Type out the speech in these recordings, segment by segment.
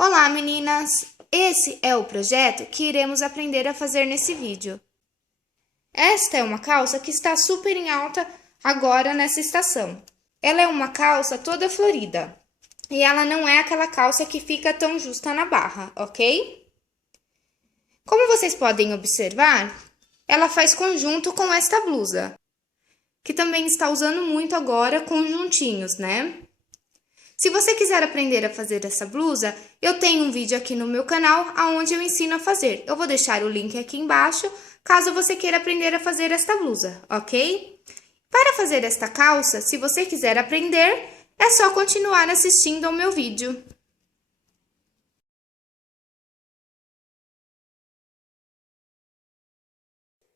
Olá, meninas! Esse é o projeto que iremos aprender a fazer nesse vídeo. Esta é uma calça que está super em alta agora nessa estação. Ela é uma calça toda florida e ela não é aquela calça que fica tão justa na barra, ok? Como vocês podem observar, ela faz conjunto com esta blusa, que também está usando muito agora conjuntinhos, né? Se você quiser aprender a fazer essa blusa, eu tenho um vídeo aqui no meu canal onde eu ensino a fazer. Eu vou deixar o link aqui embaixo, caso você queira aprender a fazer esta blusa, ok? Para fazer esta calça, se você quiser aprender, é só continuar assistindo ao meu vídeo.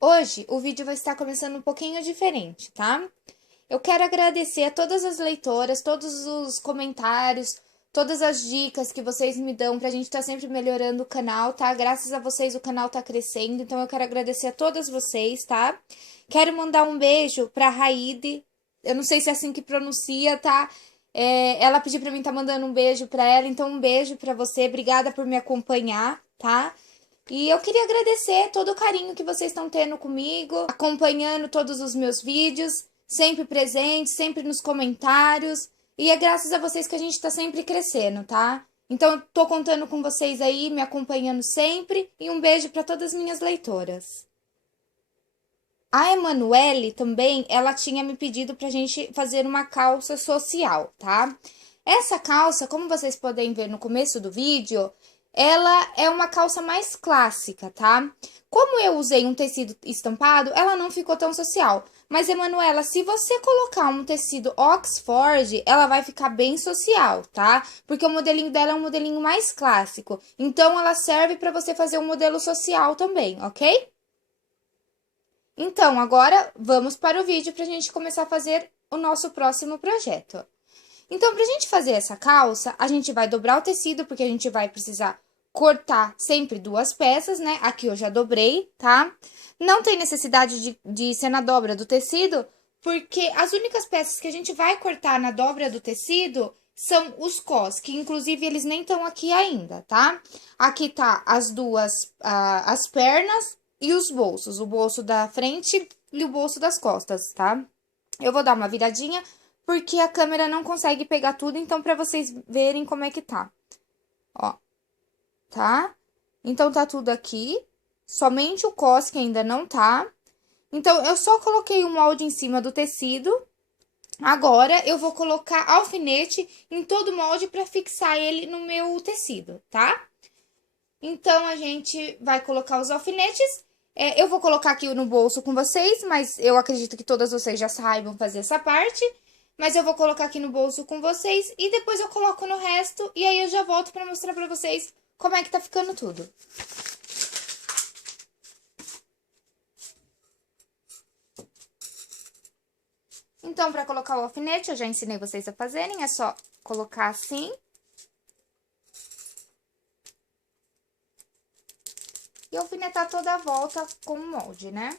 Hoje, o vídeo vai estar começando um pouquinho diferente, tá? Eu quero agradecer a todas as leitoras, todos os comentários, todas as dicas que vocês me dão pra gente estar sempre melhorando o canal, tá? Graças a vocês o canal tá crescendo, então eu quero agradecer a todas vocês, tá? Quero mandar um beijo pra Raide, eu não sei se é assim que pronuncia, tá? Ela pediu pra mim estar mandando um beijo pra ela, então um beijo pra você, obrigada por me acompanhar, tá? E eu queria agradecer todo o carinho que vocês estão tendo comigo, acompanhando todos os meus vídeos, sempre presentes, sempre nos comentários. E é graças a vocês que a gente tá sempre crescendo, tá? Então, eu tô contando com vocês aí, me acompanhando sempre. E um beijo para todas as minhas leitoras. A Emanuele também, ela tinha me pedido pra gente fazer uma calça social, tá? Essa calça, como vocês podem ver no começo do vídeo, ela é uma calça mais clássica, tá? Como eu usei um tecido estampado, ela não ficou tão social. Mas, Emanuela, se você colocar um tecido Oxford, ela vai ficar bem social, tá? Porque o modelinho dela é um modelinho mais clássico. Então, ela serve para você fazer um modelo social também, ok? Então, agora vamos para o vídeo para a gente começar a fazer o nosso próximo projeto. Então, para a gente fazer essa calça, a gente vai dobrar o tecido, porque a gente vai precisar cortar sempre duas peças, né? Aqui eu já dobrei, tá? Não tem necessidade de ser na dobra do tecido, porque as únicas peças que a gente vai cortar na dobra do tecido são os cós, que inclusive eles nem estão aqui ainda, tá? Aqui tá as duas, as pernas e os bolsos, o bolso da frente e o bolso das costas, tá? Eu vou dar uma viradinha, porque a câmera não consegue pegar tudo, então pra vocês verem como é que tá. Ó, tá? Então, tá tudo aqui, somente o cos que ainda não tá. Então, eu só coloquei o molde em cima do tecido. Agora, eu vou colocar alfinete em todo o molde pra fixar ele no meu tecido, tá? Então, a gente vai colocar os alfinetes. Eu vou colocar aqui no bolso com vocês, mas eu acredito que todas vocês já saibam fazer essa parte. Mas eu vou colocar aqui no bolso com vocês e depois eu coloco no resto. E aí eu já volto pra mostrar pra vocês como é que tá ficando tudo. Então, pra colocar o alfinete, eu já ensinei vocês a fazerem. É só colocar assim. E alfinetar toda a volta com o molde, né?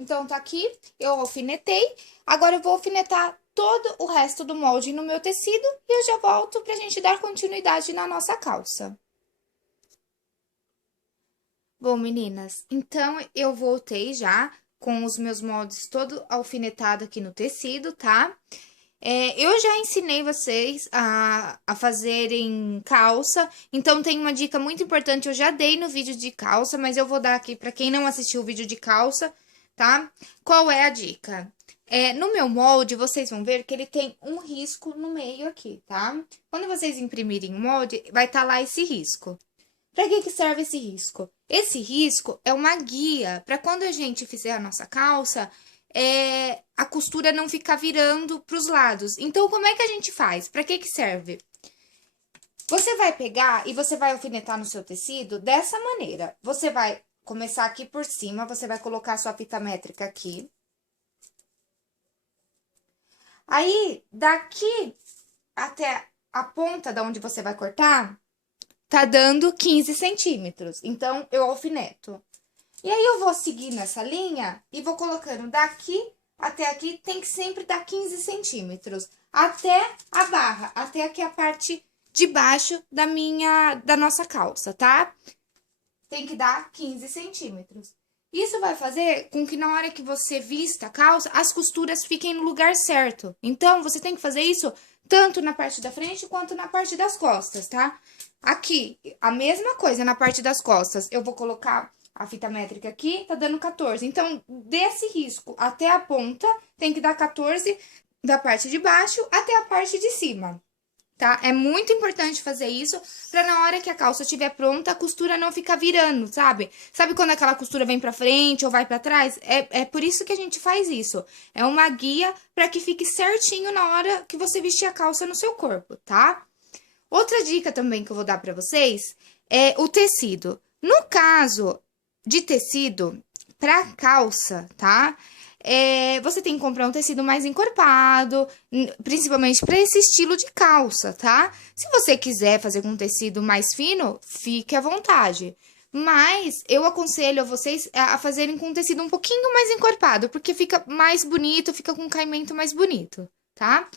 Então, tá aqui, eu alfinetei. Agora, eu vou alfinetar todo o resto do molde no meu tecido e eu já volto pra gente dar continuidade na nossa calça. Bom, meninas, então eu voltei já com os meus moldes todo alfinetado aqui no tecido, tá? Eu já ensinei vocês a fazerem calça, então tem uma dica muito importante, eu já dei no vídeo de calça, mas eu vou dar aqui para quem não assistiu o vídeo de calça, tá? Qual é a dica? No meu molde, vocês vão ver que ele tem um risco no meio aqui, tá? Quando vocês imprimirem o molde, vai estar lá esse risco. Para que serve esse risco? Esse risco é uma guia para quando a gente fizer a nossa calça, a costura não ficar virando para os lados. Então, como é que a gente faz? Para que serve? Você vai pegar e você vai alfinetar no seu tecido dessa maneira. Você vai começar aqui por cima, você vai colocar a sua fita métrica aqui. Aí, daqui até a ponta da onde você vai cortar, tá dando 15 centímetros. Então, eu alfineto. E aí, eu vou seguir nessa linha e vou colocando daqui até aqui, tem que sempre dar 15 centímetros. Até a barra, até aqui a parte de baixo da nossa calça, tá? Tem que dar 15 centímetros. Isso vai fazer com que na hora que você vista a calça, as costuras fiquem no lugar certo. Então, você tem que fazer isso tanto na parte da frente quanto na parte das costas, tá? Aqui, a mesma coisa na parte das costas. Eu vou colocar a fita métrica aqui, tá dando 14. Então, desse risco até a ponta, tem que dar 14 da parte de baixo até a parte de cima. Tá? É muito importante fazer isso pra na hora que a calça estiver pronta, a costura não ficar virando, sabe? Sabe quando aquela costura vem pra frente ou vai pra trás? É por isso que a gente faz isso. É uma guia pra que fique certinho na hora que você vestir a calça no seu corpo, tá? Outra dica também que eu vou dar pra vocês é o tecido. No caso de tecido pra calça, tá? Você tem que comprar um tecido mais encorpado, principalmente para esse estilo de calça, tá? Se você quiser fazer com um tecido mais fino, fique à vontade. Mas eu aconselho a vocês a fazerem com um tecido um pouquinho mais encorpado, porque fica mais bonito, fica com um caimento mais bonito, tá?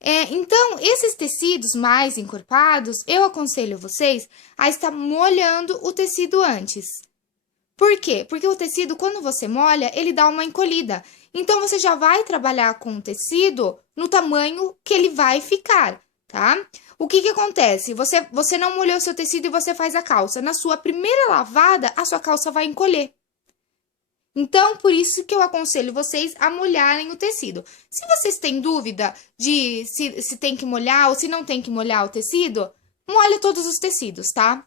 Então, esses tecidos mais encorpados, eu aconselho vocês a estar molhando o tecido antes. Por quê? Porque o tecido, quando você molha, ele dá uma encolhida. Então, você já vai trabalhar com o tecido no tamanho que ele vai ficar, tá? O que que acontece? Você não molhou o seu tecido e você faz a calça. Na sua primeira lavada, a sua calça vai encolher. Então, por isso que eu aconselho vocês a molharem o tecido. Se vocês têm dúvida de se tem que molhar ou se não tem que molhar o tecido, molhe todos os tecidos, tá?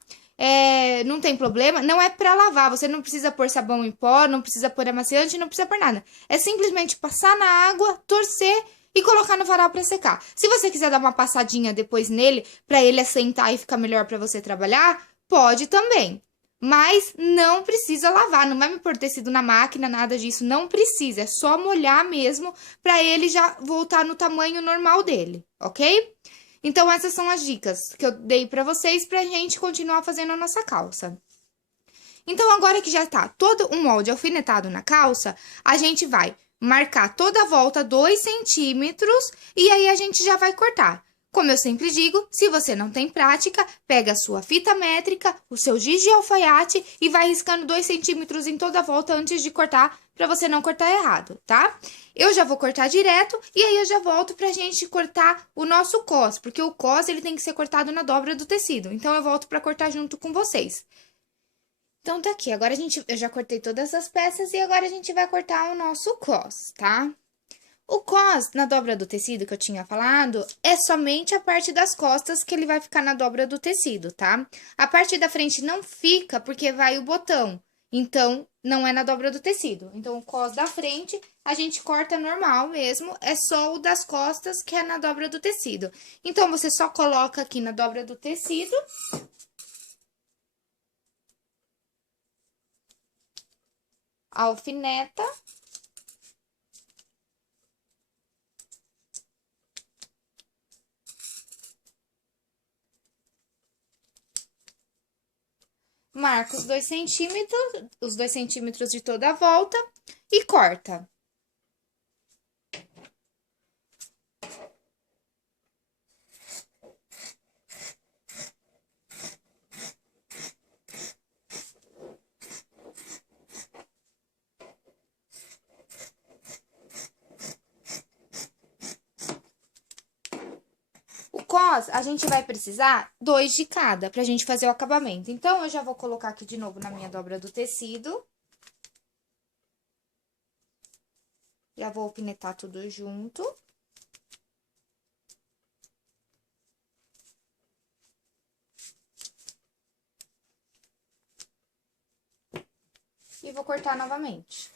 Não tem problema, não é pra lavar, você não precisa pôr sabão em pó, não precisa pôr amaciante, não precisa pôr nada. É simplesmente passar na água, torcer e colocar no varal pra secar. Se você quiser dar uma passadinha depois nele, pra ele assentar e ficar melhor pra você trabalhar, pode também. Mas não precisa lavar, não vai me pôr tecido na máquina, nada disso, não precisa, é só molhar mesmo para ele já voltar no tamanho normal dele, ok? Então essas são as dicas que eu dei para vocês pra gente continuar fazendo a nossa calça. Então agora que já tá todo o molde alfinetado na calça, a gente vai marcar toda a volta 2 centímetros e aí a gente já vai cortar. Como eu sempre digo, se você não tem prática, pega a sua fita métrica, o seu giz de alfaiate e vai riscando 2 centímetros em toda a volta antes de cortar, para você não cortar errado, tá? Eu já vou cortar direto e aí eu já volto pra gente cortar o nosso cos, porque o cos ele tem que ser cortado na dobra do tecido. Então eu volto para cortar junto com vocês. Então, tá aqui. Agora eu já cortei todas as peças e agora a gente vai cortar o nosso cos, tá? O cos, na dobra do tecido que eu tinha falado, é somente a parte das costas que ele vai ficar na dobra do tecido, tá? A parte da frente não fica porque vai o botão. Então, não é na dobra do tecido. Então, o cos da frente, a gente corta normal mesmo, é só o das costas que é na dobra do tecido. Então, você só coloca aqui na dobra do tecido alfineta. Marca os 2 centímetros de toda a volta e corta. O cos, a gente vai precisar 2 de cada pra gente fazer o acabamento. Então, eu já vou colocar aqui de novo na minha dobra do tecido. Já vou alfinetar tudo junto. E vou cortar novamente.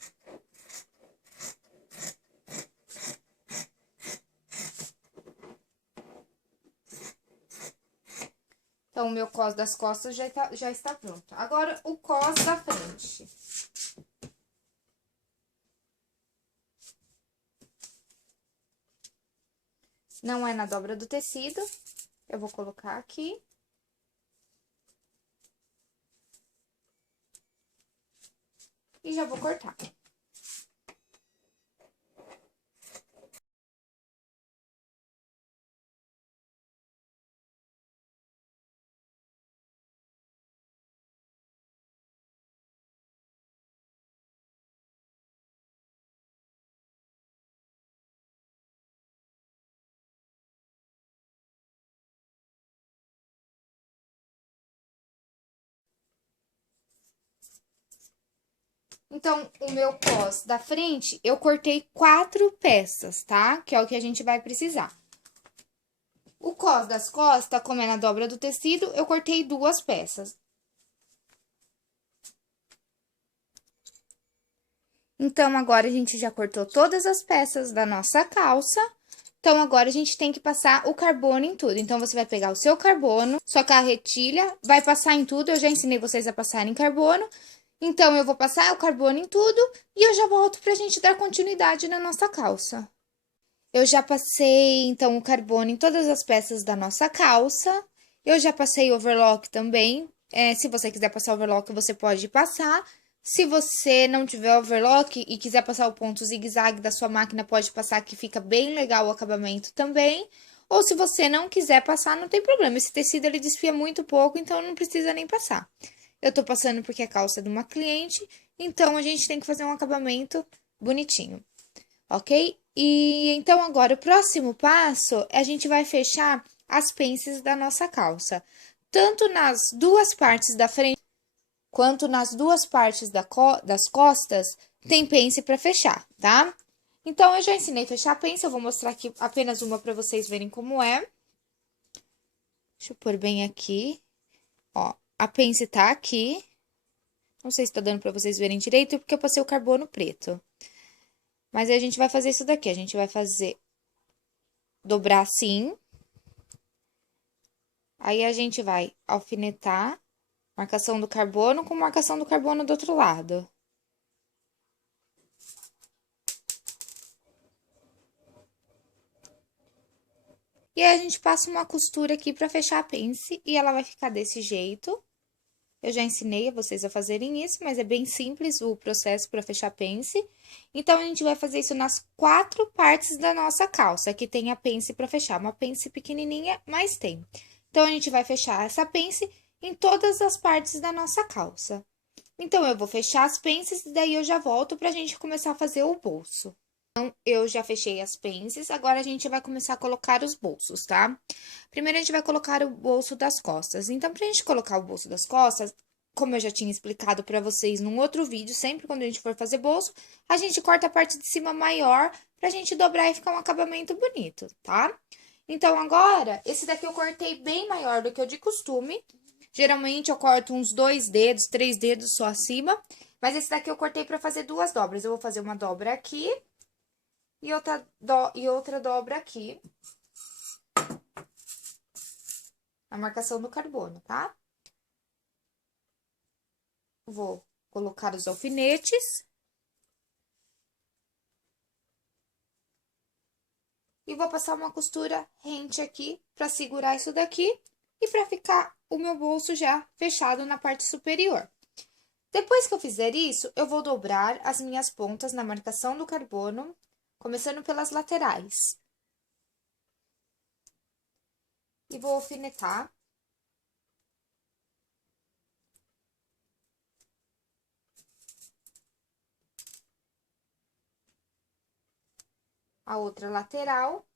Então, o meu cos das costas já está pronto. Agora, o cos da frente. Não é na dobra do tecido. Eu vou colocar aqui. e já vou cortar. Então, o meu cos da frente, eu cortei 4 peças, tá? Que é o que a gente vai precisar. O cos das costas, como é na dobra do tecido, eu cortei 2 peças. Então, agora a gente já cortou todas as peças da nossa calça. Então, agora a gente tem que passar o carbono em tudo. Então, você vai pegar o seu carbono, sua carretilha, vai passar em tudo. Eu já ensinei vocês a passarem carbono. Então, eu vou passar o carbono em tudo e eu já volto pra gente dar continuidade na nossa calça. Eu já passei, então, o carbono em todas as peças da nossa calça. Eu já passei overlock também. Se você quiser passar overlock, você pode passar. Se você não tiver overlock e quiser passar o ponto zigue-zague da sua máquina, pode passar, que fica bem legal o acabamento também. Ou se você não quiser passar, não tem problema. Esse tecido, ele desfia muito pouco, então não precisa nem passar. Eu tô passando porque é calça de uma cliente, então a gente tem que fazer um acabamento bonitinho, ok? E então agora o próximo passo, a gente vai fechar as pences da nossa calça. Tanto nas duas partes da frente, quanto nas duas partes das costas, tem pence para fechar, tá? Então, eu já ensinei a fechar a pence, eu vou mostrar aqui apenas uma para vocês verem como é. Deixa eu pôr bem aqui. Ó, a pence tá aqui. Não sei se tá dando para vocês verem direito, porque eu passei o carbono preto. Mas aí a gente vai fazer isso daqui, a gente vai fazer dobrar assim. Aí a gente vai alfinetar, marcação do carbono com marcação do carbono do outro lado. E aí a gente passa uma costura aqui pra fechar a pence e ela vai ficar desse jeito. Eu já ensinei a vocês a fazerem isso, mas é bem simples o processo para fechar a pence. Então, a gente vai fazer isso nas 4 partes da nossa calça, que tem a pence para fechar. Uma pence pequenininha, mas tem. Então, a gente vai fechar essa pence em todas as partes da nossa calça. Então, eu vou fechar as pences e daí eu já volto pra gente começar a fazer o bolso. Então, eu já fechei as pences, agora a gente vai começar a colocar os bolsos, tá? Primeiro, a gente vai colocar o bolso das costas. Então, pra gente colocar o bolso das costas, como eu já tinha explicado pra vocês num outro vídeo, sempre quando a gente for fazer bolso, a gente corta a parte de cima maior pra gente dobrar e ficar um acabamento bonito, tá? Então, agora, esse daqui eu cortei bem maior do que o de costume. Geralmente, eu corto uns 2 dedos, 3 dedos só acima. Mas esse daqui eu cortei pra fazer 2 dobras. Eu vou fazer uma dobra aqui e outra dobra aqui. A marcação do carbono, tá? Vou colocar os alfinetes. E vou passar uma costura rente aqui pra segurar isso daqui e pra ficar o meu bolso já fechado na parte superior. Depois que eu fizer isso, eu vou dobrar as minhas pontas na marcação do carbono, começando pelas laterais. E vou alfinetar. A outra lateral.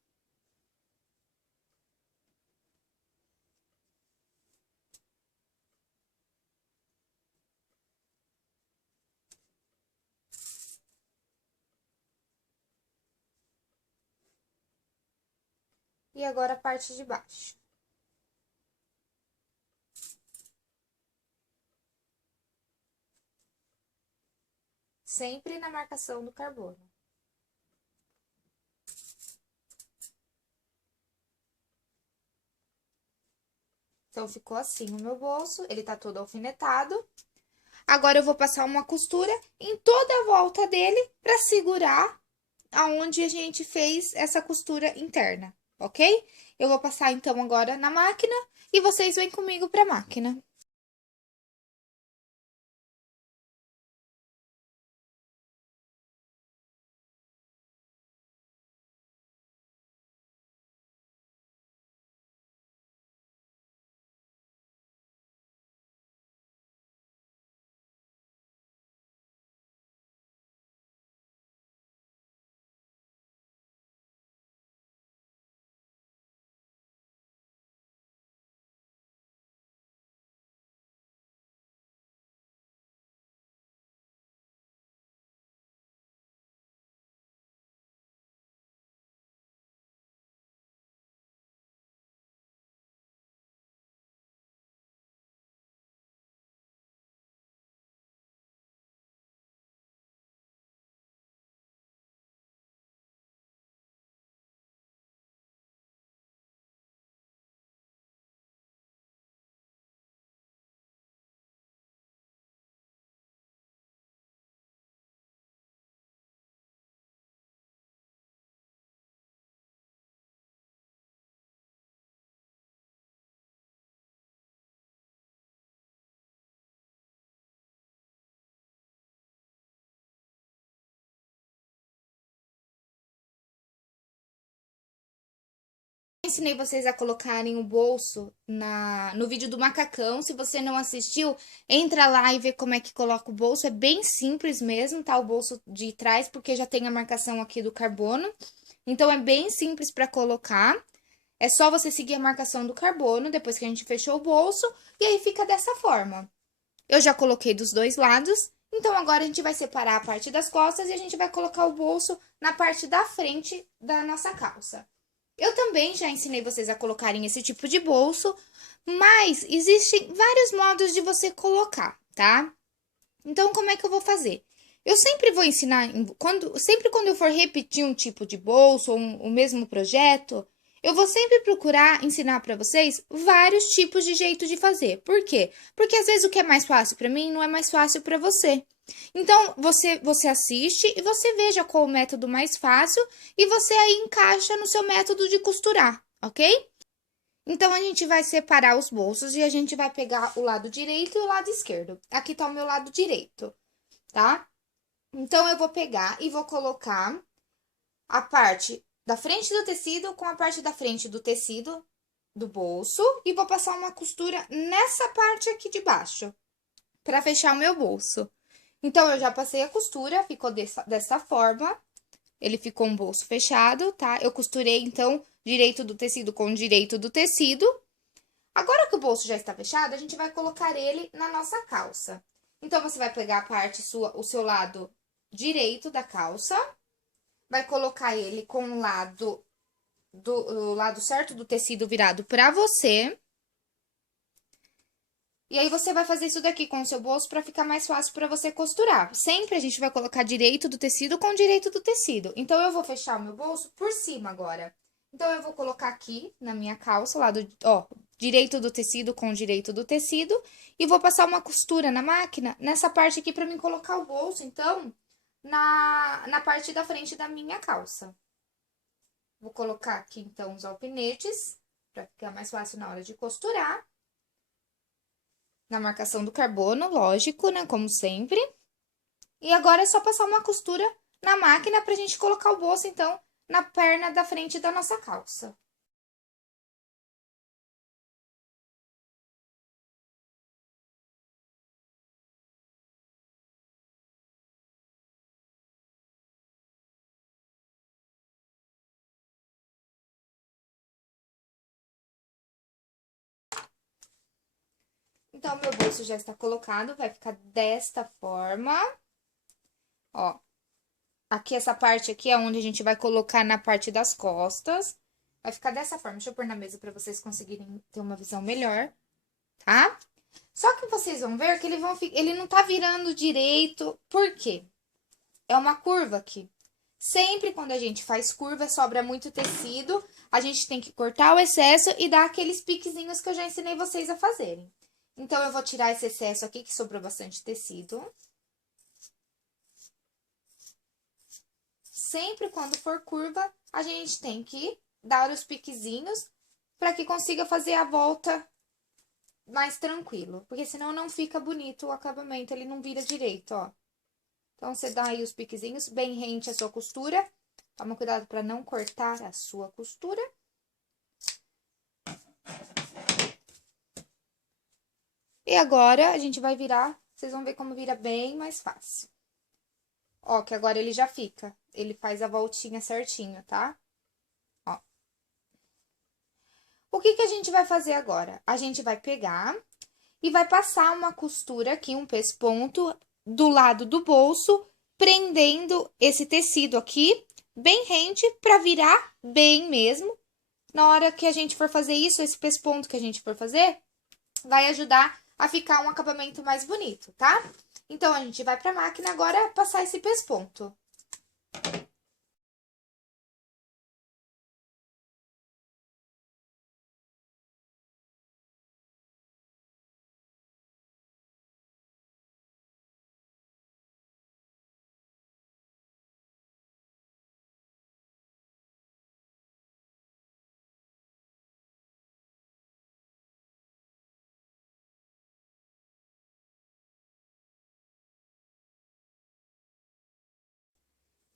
E agora a parte de baixo. Sempre na marcação do carbono. Então, ficou assim o meu bolso, ele tá todo alfinetado. Agora, eu vou passar uma costura em toda a volta dele pra segurar aonde a gente fez essa costura interna, ok? Eu vou passar, então, agora na máquina e vocês vêm comigo pra máquina. ensinei vocês a colocarem o bolso no vídeo do macacão. Se você não assistiu, entra lá e vê como é que coloca o bolso. É bem simples mesmo, tá? O bolso de trás, porque já tem a marcação aqui do carbono. Então, é bem simples para colocar. É só você seguir a marcação do carbono, depois que a gente fechou o bolso, e aí fica dessa forma. Eu já coloquei dos dois lados, então agora a gente vai separar a parte das costas e a gente vai colocar o bolso na parte da frente da nossa calça. Eu também já ensinei vocês a colocarem esse tipo de bolso, mas existem vários modos de você colocar, tá? Então, como é que eu vou fazer? Eu sempre vou ensinar, sempre quando eu for repetir um tipo de bolso ou o mesmo projeto, eu vou sempre procurar ensinar para vocês vários tipos de jeito de fazer. Por quê? Porque às vezes o que é mais fácil para mim não é mais fácil para você. Então, você assiste e você veja qual o método mais fácil e você aí encaixa no seu método de costurar, ok? Então, a gente vai separar os bolsos e a gente vai pegar o lado direito e o lado esquerdo. Aqui tá o meu lado direito, tá? Então, eu vou pegar e vou colocar a parte da frente do tecido com a parte da frente do tecido do bolso e vou passar uma costura nessa parte aqui de baixo, para fechar o meu bolso. Então, eu já passei a costura, ficou dessa forma. Ele ficou um bolso fechado, tá? Eu costurei, então, direito do tecido com direito do tecido. Agora que o bolso já está fechado, a gente vai colocar ele na nossa calça. Então, você vai pegar a parte sua, o seu lado direito da calça, vai colocar ele com o lado certo do tecido virado para você. E aí, você vai fazer isso daqui com o seu bolso para ficar mais fácil para você costurar. Sempre a gente vai colocar direito do tecido com direito do tecido. Então, eu vou fechar o meu bolso por cima agora. Então, eu vou colocar aqui na minha calça, direito do tecido com direito do tecido. E vou passar uma costura na máquina, nessa parte aqui, para mim colocar o bolso, então, na parte da frente da minha calça. Vou colocar aqui, então, os alfinetes, para ficar mais fácil na hora de costurar. Na marcação do carbono, lógico, né? Como sempre. E agora é só passar uma costura na máquina pra gente colocar o bolso, então, na perna da frente da nossa calça. Então, meu bolso já está colocado, vai ficar desta forma. Ó, aqui essa parte aqui é onde a gente vai colocar na parte das costas. Vai ficar dessa forma. Deixa eu pôr na mesa para vocês conseguirem ter uma visão melhor, tá? Só que vocês vão ver que ele não tá virando direito. Por quê? É uma curva aqui. Sempre quando a gente faz curva, sobra muito tecido, a gente tem que cortar o excesso e dar aqueles piquezinhos que eu já ensinei vocês a fazerem. Então, eu vou tirar esse excesso aqui, que sobrou bastante tecido. Sempre quando for curva, a gente tem que dar os piquezinhos para que consiga fazer a volta mais tranquilo. Porque senão não fica bonito o acabamento, ele não vira direito, ó. Então, você dá aí os piquezinhos, bem rente a sua costura. Toma cuidado para não cortar a sua costura. E agora, a gente vai virar, vocês vão ver como vira bem mais fácil. Ó, que agora ele já fica, ele faz a voltinha certinho, tá? Ó. O que que a gente vai fazer agora? A gente vai pegar e vai passar uma costura aqui, um pesponto, do lado do bolso, prendendo esse tecido aqui, bem rente, pra virar bem mesmo. Na hora que a gente for fazer isso, esse pesponto que a gente for fazer, vai ajudar a ficar um acabamento mais bonito, tá? Então, a gente vai pra máquina agora passar esse pesponto.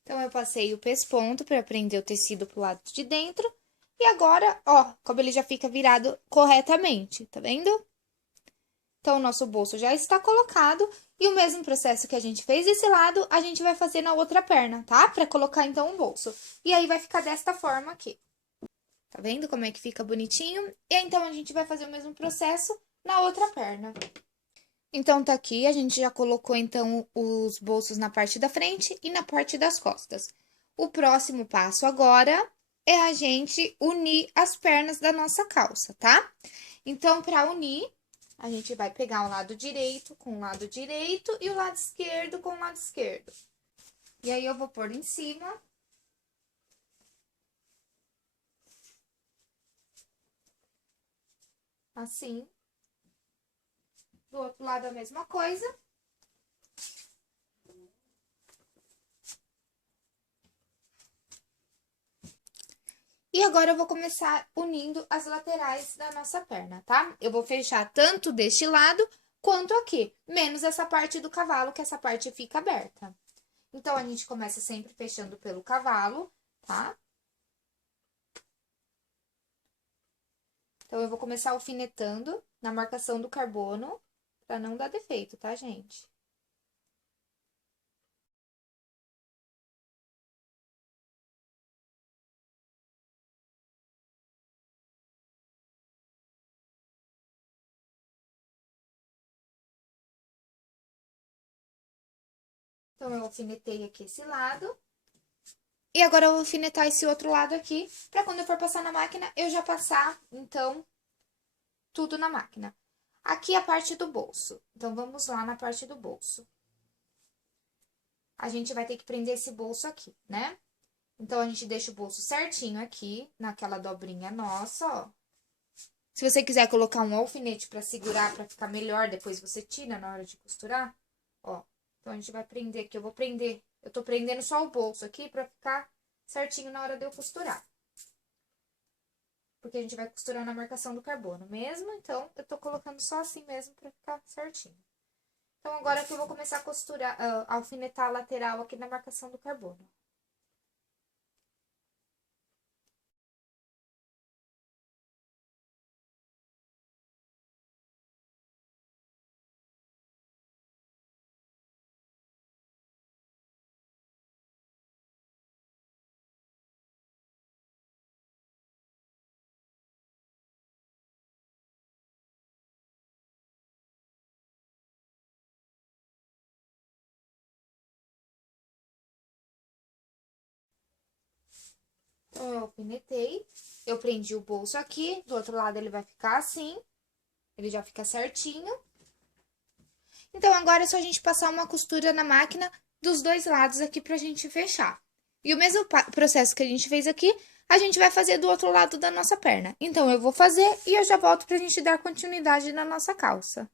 Então, eu passei o pesponto para prender o tecido pro lado de dentro. E agora, ó, como ele já fica virado corretamente, tá vendo? Então, o nosso bolso já está colocado e o mesmo processo que a gente fez desse lado, a gente vai fazer na outra perna, tá? Pra colocar, então, o bolso. E aí, vai ficar desta forma aqui. Tá vendo como é que fica bonitinho? E aí, então, a gente vai fazer o mesmo processo na outra perna. Então, tá aqui, a gente já colocou, então, os bolsos na parte da frente e na parte das costas. O próximo passo agora é a gente unir as pernas da nossa calça, tá? Então, para unir, a gente vai pegar o lado direito com o lado direito e o lado esquerdo com o lado esquerdo. E aí, eu vou pôr em cima. Assim. Do outro lado, a mesma coisa. E agora, eu vou começar unindo as laterais da nossa perna, tá? Eu vou fechar tanto deste lado quanto aqui, menos essa parte do cavalo, que essa parte fica aberta. Então, a gente começa sempre fechando pelo cavalo, tá? Então, eu vou começar alfinetando na marcação do carbono, pra não dar defeito, tá, gente? Então, eu alfinetei aqui esse lado. E agora, eu vou alfinetar esse outro lado aqui, pra quando eu for passar na máquina, eu já passar, então, tudo na máquina. Aqui a parte do bolso. Então, vamos lá na parte do bolso. A gente vai ter que prender esse bolso aqui, né? Então, a gente deixa o bolso certinho aqui, naquela dobrinha nossa, ó. Se você quiser colocar um alfinete pra segurar, pra ficar melhor, depois você tira na hora de costurar, ó. Então, a gente vai prender aqui. Eu tô prendendo só o bolso aqui pra ficar certinho na hora de eu costurar. Porque a gente vai costurar na marcação do carbono mesmo, então, eu tô colocando só assim mesmo pra ficar certinho. Então, agora que eu vou começar a costurar, alfinetar a lateral aqui na marcação do carbono. Então, eu alfinetei, eu prendi o bolso aqui, do outro lado ele vai ficar assim, ele já fica certinho. Então, agora é só a gente passar uma costura na máquina dos dois lados aqui pra gente fechar. E o mesmo processo que a gente fez aqui, a gente vai fazer do outro lado da nossa perna. Então, eu vou fazer e eu já volto pra gente dar continuidade na nossa calça.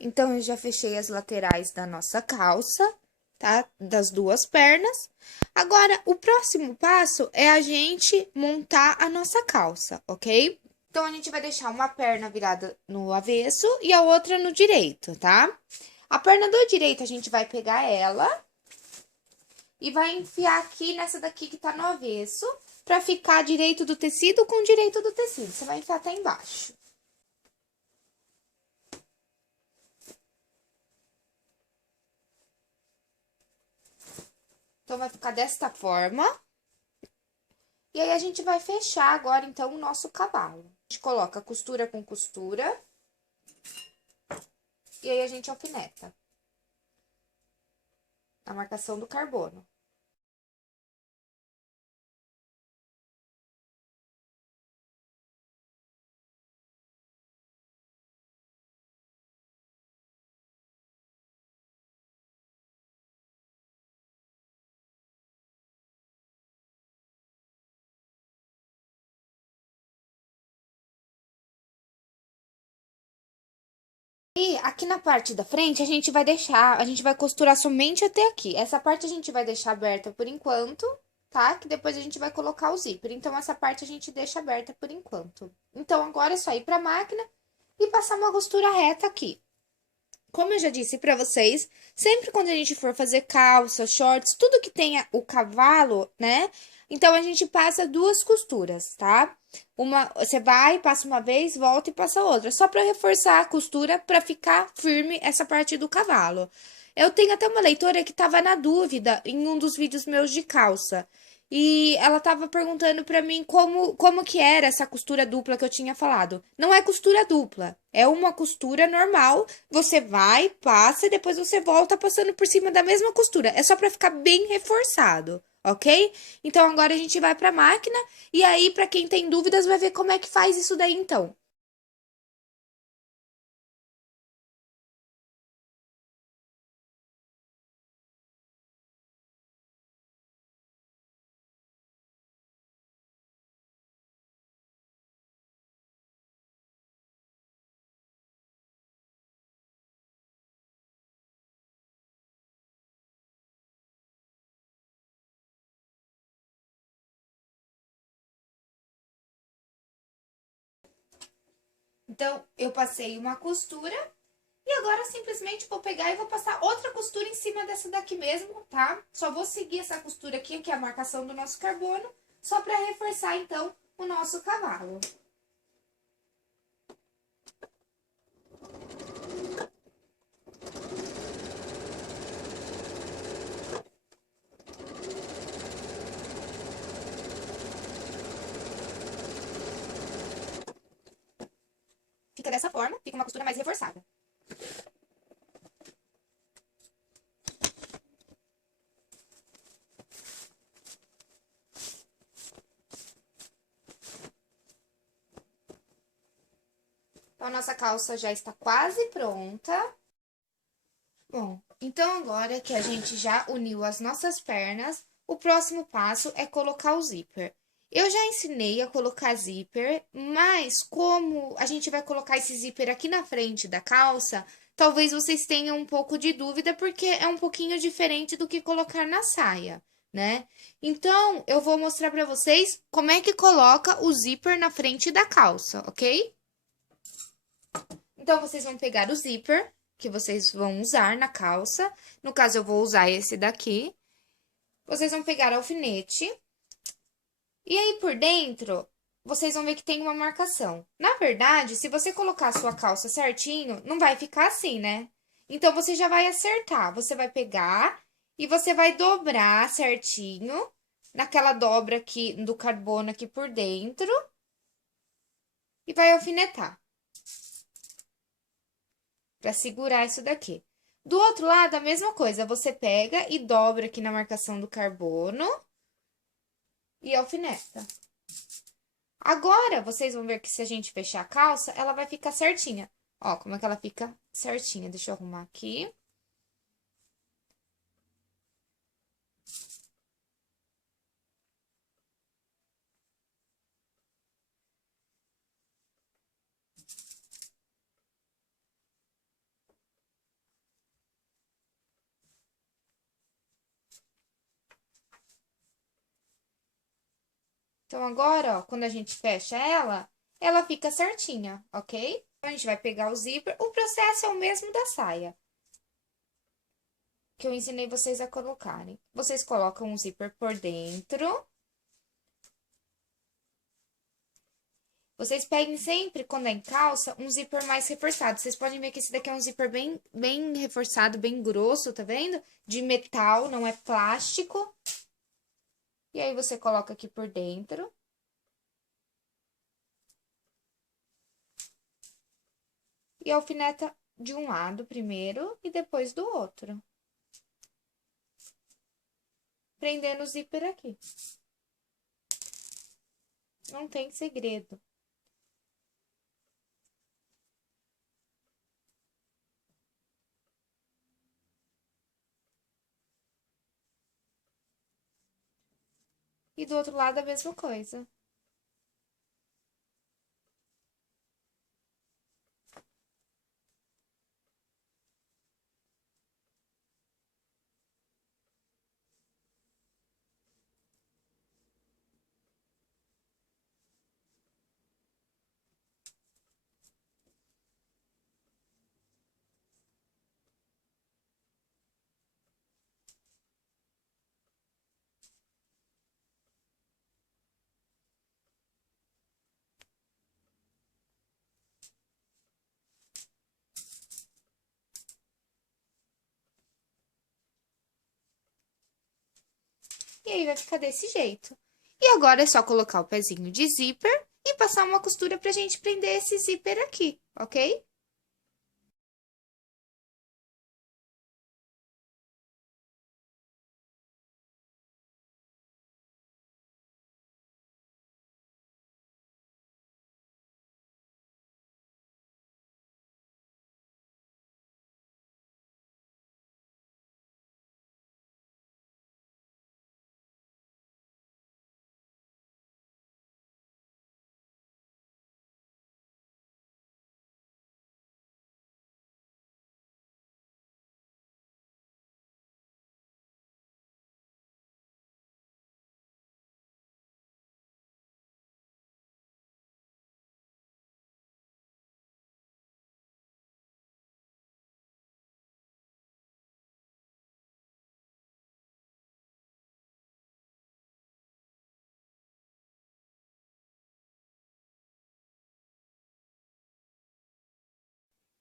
Então, eu já fechei as laterais da nossa calça, tá? Das duas pernas. Agora, o próximo passo é a gente montar a nossa calça, ok? Então, a gente vai deixar uma perna virada no avesso e a outra no direito, tá? A perna do direito, a gente vai pegar ela e vai enfiar aqui nessa daqui que tá no avesso, pra ficar direito do tecido com direito do tecido. Você vai enfiar até embaixo. Então, vai ficar desta forma. E aí, a gente vai fechar agora, então, o nosso cavalo. A gente coloca costura com costura. E aí, a gente alfineta. A marcação do carbono. E aqui na parte da frente, a gente vai costurar somente até aqui. Essa parte a gente vai deixar aberta por enquanto, tá? Que depois a gente vai colocar o zíper. Então, essa parte a gente deixa aberta por enquanto. Então, agora é só ir pra máquina e passar uma costura reta aqui. Como eu já disse pra vocês, sempre quando a gente for fazer calça, shorts, tudo que tenha o cavalo, né? Então a gente passa duas costuras, tá? Você vai, passa uma vez, volta e passa outra, só para reforçar a costura para ficar firme essa parte do cavalo. Eu tenho até uma leitora que estava na dúvida em um dos vídeos meus de calça. E ela estava perguntando para mim como que era essa costura dupla que eu tinha falado. Não é costura dupla, é uma costura normal. Você vai, passa e depois você volta passando por cima da mesma costura. É só para ficar bem reforçado, ok? Então agora a gente vai para a máquina e aí para quem tem dúvidas vai ver como é que faz isso daí então. Então eu passei uma costura e agora simplesmente vou pegar e vou passar outra costura em cima dessa daqui mesmo, tá? Só vou seguir essa costura aqui, que é a marcação do nosso carbono, só para reforçar então o nosso cavalo. Fica dessa forma, fica uma costura mais reforçada. Então, a nossa calça já está quase pronta. Bom, então agora que a gente já uniu as nossas pernas, o próximo passo é colocar o zíper. Eu já ensinei a colocar zíper, mas como a gente vai colocar esse zíper aqui na frente da calça, talvez vocês tenham um pouco de dúvida, porque é um pouquinho diferente do que colocar na saia, né? Então, eu vou mostrar para vocês como é que coloca o zíper na frente da calça, ok? Então, vocês vão pegar o zíper que vocês vão usar na calça. No caso, eu vou usar esse daqui. Vocês vão pegar alfinete. E aí, por dentro, vocês vão ver que tem uma marcação. Na verdade, se você colocar a sua calça certinho, não vai ficar assim, né? Então, você já vai acertar. Você vai pegar e você vai dobrar certinho naquela dobra aqui do carbono aqui por dentro e vai alfinetar para segurar isso daqui. Do outro lado, a mesma coisa, você pega e dobra aqui na marcação do carbono e alfineta. Agora, vocês vão ver que se a gente fechar a calça, ela vai ficar certinha. Ó, como é que ela fica certinha. Deixa eu arrumar aqui. Então, agora, ó, quando a gente fecha ela, ela fica certinha, ok? Então, a gente vai pegar o zíper. O processo é o mesmo da saia, que eu ensinei vocês a colocarem. Vocês colocam o zíper por dentro. Vocês peguem sempre, quando é em calça, um zíper mais reforçado. Vocês podem ver que esse daqui é um zíper bem reforçado, bem grosso, tá vendo? De metal, não é plástico. E aí, você coloca aqui por dentro. E alfineta de um lado primeiro e depois do outro. Prendendo o zíper aqui. Não tem segredo. E do outro lado a mesma coisa. E aí vai ficar desse jeito. E agora é só colocar o pezinho de zíper e passar uma costura pra gente prender esse zíper aqui, ok?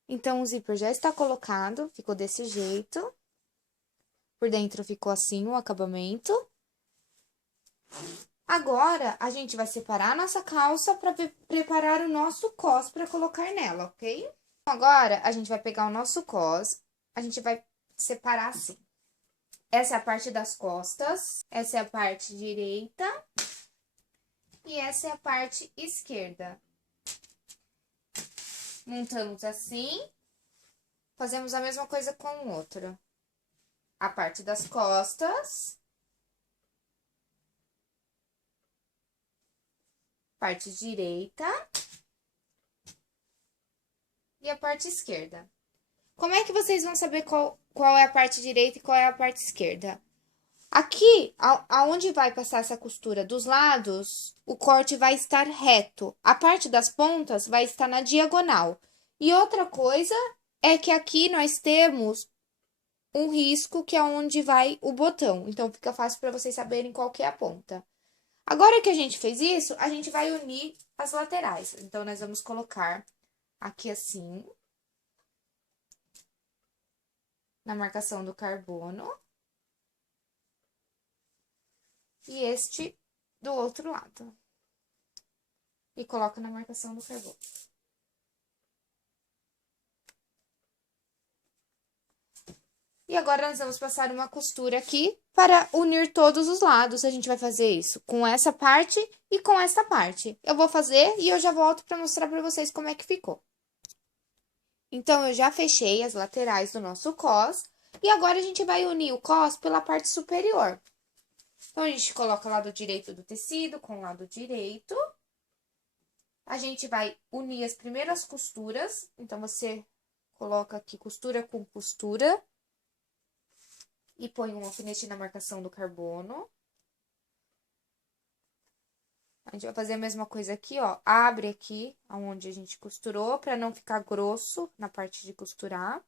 Então, o zíper já está colocado, ficou desse jeito. Por dentro ficou assim o acabamento. Agora, a gente vai separar a nossa calça para preparar o nosso cos para colocar nela, ok? Agora, a gente vai pegar o nosso cos, a gente vai separar assim. Essa é a parte das costas, essa é a parte direita e essa é a parte esquerda. Montamos assim, fazemos a mesma coisa com o outro. A parte das costas, parte direita e a parte esquerda. Como é que vocês vão saber qual é a parte direita e qual é a parte esquerda? Aqui, aonde vai passar essa costura dos lados, o corte vai estar reto. A parte das pontas vai estar na diagonal. E outra coisa é que aqui nós temos um risco que é onde vai o botão. Então, fica fácil para vocês saberem qual que é a ponta. Agora que a gente fez isso, a gente vai unir as laterais. Então, nós vamos colocar aqui assim, na marcação do carbono. E este do outro lado. E coloca na marcação do carbono. E agora, nós vamos passar uma costura aqui para unir todos os lados. A gente vai fazer isso com essa parte e com esta parte. Eu vou fazer e eu já volto para mostrar para vocês como é que ficou. Então, eu já fechei as laterais do nosso cos. E agora, a gente vai unir o cos pela parte superior. Então, a gente coloca o lado direito do tecido com o lado direito. A gente vai unir as primeiras costuras. Então, você coloca aqui costura com costura. E põe um alfinete na marcação do carbono. A gente vai fazer a mesma coisa aqui, ó. Abre aqui, onde a gente costurou, pra não ficar grosso na parte de costurar.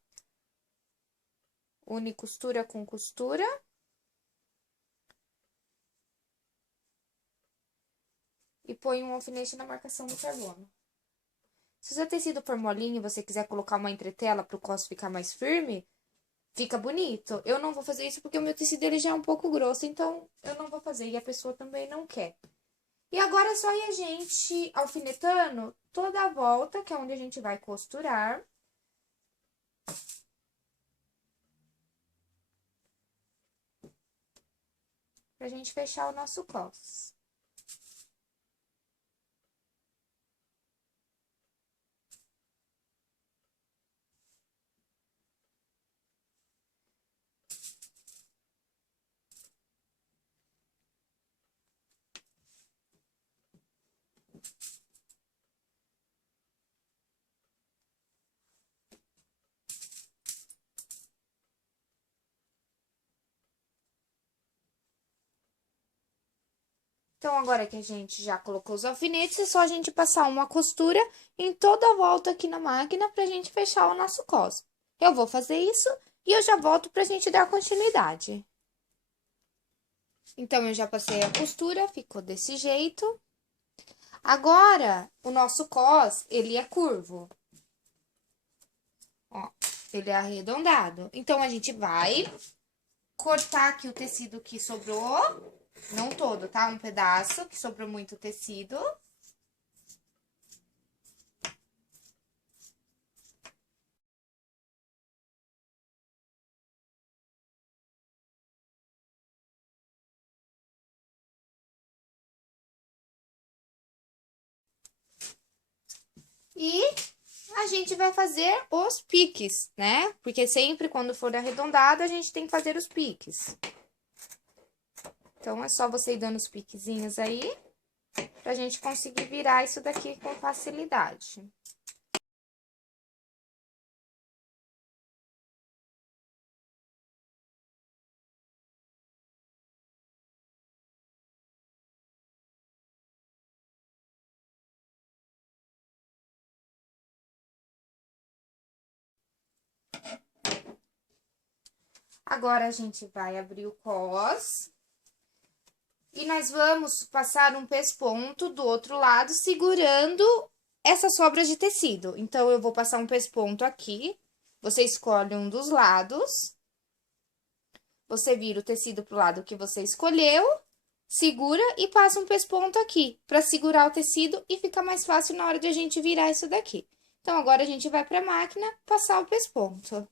Une costura com costura. E põe um alfinete na marcação do carbono. Se o seu tecido for molinho e você quiser colocar uma entretela pro cos ficar mais firme, fica bonito. Eu não vou fazer isso porque o meu tecido ele já é um pouco grosso, então eu não vou fazer. E a pessoa também não quer. E agora é só ir a gente alfinetando toda a volta, que é onde a gente vai costurar. Pra gente fechar o nosso cos. Então, agora que a gente já colocou os alfinetes, é só a gente passar uma costura em toda a volta aqui na máquina pra gente fechar o nosso cos. Eu vou fazer isso e eu já volto pra gente dar continuidade. Então, eu já passei a costura, ficou desse jeito. Agora, o nosso cos, ele é curvo. Ó, ele é arredondado. Então, a gente vai cortar aqui o tecido que sobrou, não todo, tá? Um pedaço, que sobrou muito tecido. E a gente vai fazer os piques, né? Porque sempre quando for arredondado, a gente tem que fazer os piques. Então, é só você ir dando os piquezinhos aí, pra gente conseguir virar isso daqui com facilidade. Agora, a gente vai abrir o cos. E nós vamos passar um pesponto do outro lado, segurando essa sobra de tecido. Então, eu vou passar um pesponto aqui. Você escolhe um dos lados. Você vira o tecido pro lado que você escolheu, segura e passa um pesponto aqui, pra segurar o tecido e fica mais fácil na hora de a gente virar isso daqui. Então, agora a gente vai pra máquina passar o pesponto.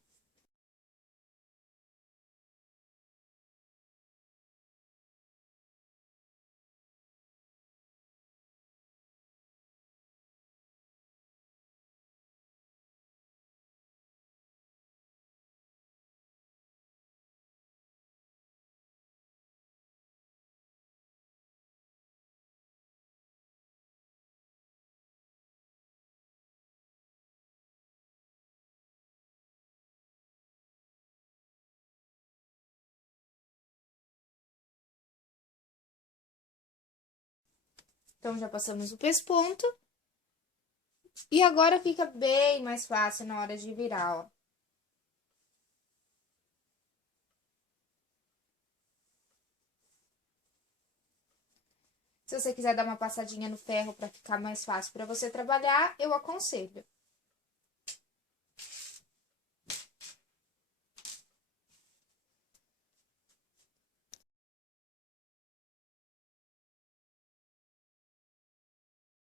Então, já passamos o pesponto. E agora fica bem mais fácil na hora de virar, ó. Se você quiser dar uma passadinha no ferro para ficar mais fácil para você trabalhar, eu aconselho.